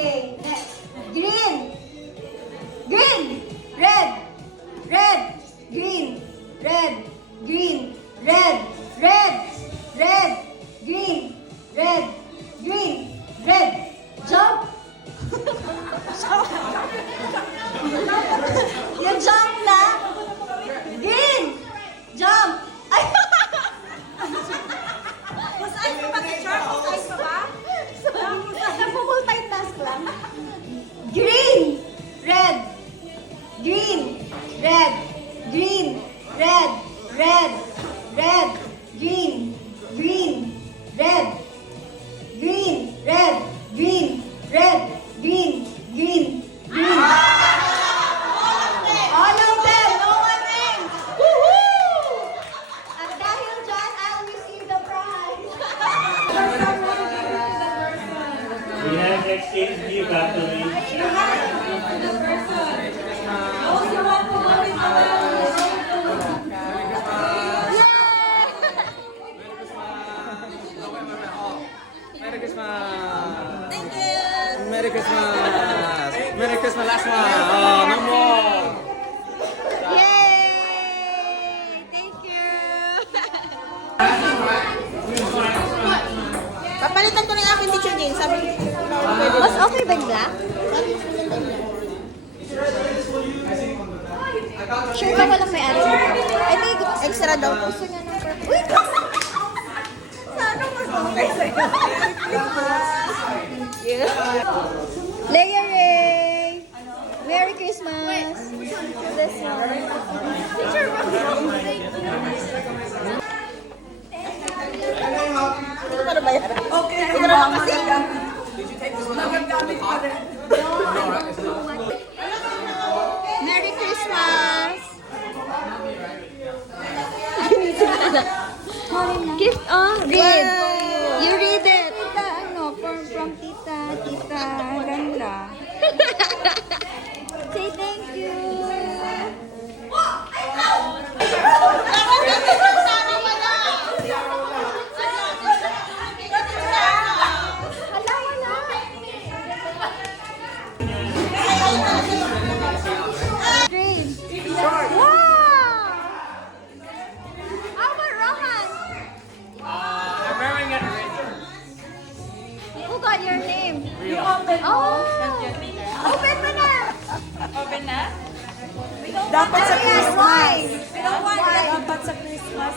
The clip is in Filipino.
Okay, next. Green. Green. Red. Red. Green. Red. Green. Red. Red. Red. Green. Red. Green. Red. Jump. Yung jump na. Green. Jump. Ay. Mas ayos pa ba, teacher? Mas ayos pa ba? Nagpo-multitask lang. Green. Red. Green. Red. Green. Red. Red. Red. Green. Green. Red. Green. Red. Green. Red. Green. Green. Green. All of them. No one wins. Woohoo! At dahil dyan, I'll receive the prize. We have exchange gift actually. Merry Christmas! Thank you! Merry Christmas! Merry Christmas last one! Oh, no more! Yay! Thank you! Papalitan ko na yung akin, teacher Jane. Sabi niyo. Mas okay ba yung black? Sure ka walang may ano? Ay, may Extra daw. gusto niya ng purple. Uy! Sana mas okay sa'yo. Leia Ray! Merry Christmas! This one. Teacher, Para ba yan? Okay. Siguro na kasi. Merry Christmas! Gift, read. You read it. Tita, ano, from Tita Ganda. Say thank you. Hala, wala. Green. Wow! How about Rohan? I'm wearing it red. Who got your name? Oh! Open mo na! Open na? Dapat sa Christmas. Dapat sa Christmas.